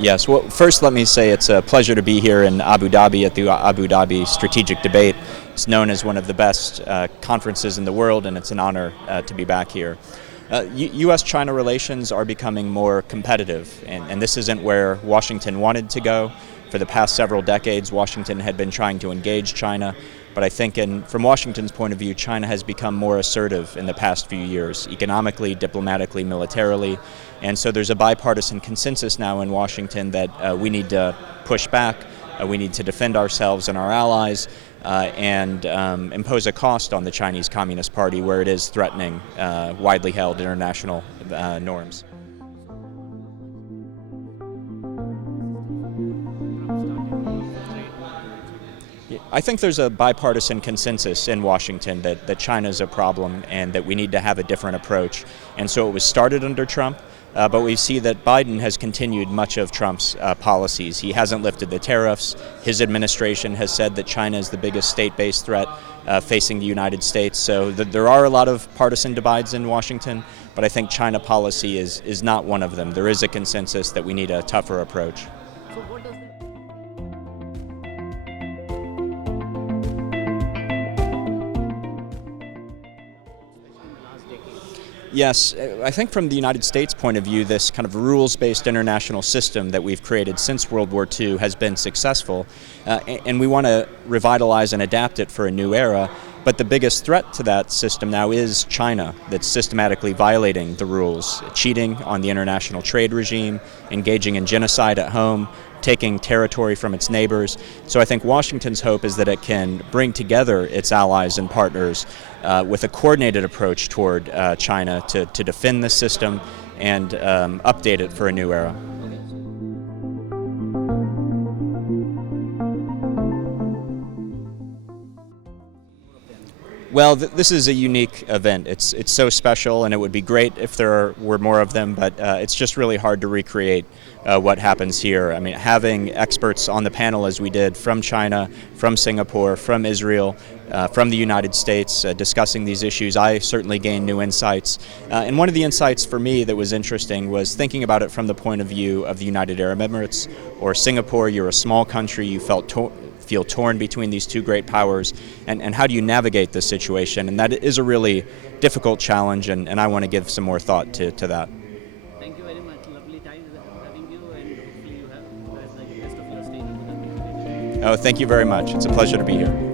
Yes, well, first let me say it's a pleasure to be here in Abu Dhabi at the Abu Dhabi Strategic Debate. It's known as one of the best conferences in the world, and it's an honor to be back here. U.S.-China relations are becoming more competitive, and this isn't where Washington wanted to go. For the past several decades, Washington had been trying to engage China, but I think from Washington's point of view, China has become more assertive in the past few years, economically, diplomatically, militarily, and so there's a bipartisan consensus now in Washington that we need to push back, we need to defend ourselves and our allies, and impose a cost on the Chinese Communist Party where it is threatening widely held international norms. I think there's a bipartisan consensus in Washington that China is a problem and that we need to have a different approach. And so it was started under Trump, but we see that Biden has continued much of Trump's policies. He hasn't lifted the tariffs. His administration has said that China is the biggest state-based threat facing the United States. So there are a lot of partisan divides in Washington, but I think China policy is not one of them. There is a consensus that we need a tougher approach. So what does that Yes, I think from the United States point of view, this kind of rules-based international system that we've created since World War II has been successful, and we want to revitalize and adapt it for a new era. But the biggest threat to that system now is China, that's systematically violating the rules, cheating on the international trade regime, engaging in genocide at home, taking territory from its neighbors. So I think Washington's hope is that it can bring together its allies and partners with a coordinated approach toward China to defend the system and update it for a new era. Well, this is a unique event. It's so special, and it would be great if there were more of them, but it's just really hard to recreate what happens here. I mean, having experts on the panel as we did from China, from Singapore, from Israel, from the United States discussing these issues, I certainly gained new insights. And one of the insights for me that was interesting was thinking about it from the point of view of the United Arab Emirates or Singapore. You're a small country, you feel torn between these two great powers, and how do you navigate this situation? And that is a really difficult challenge, and I want to give some more thought to that. Thank you very much. Lovely time having you, and hopefully you have the best of your stay in Abu Dhabi. Oh, thank you very much. It's a pleasure to be here.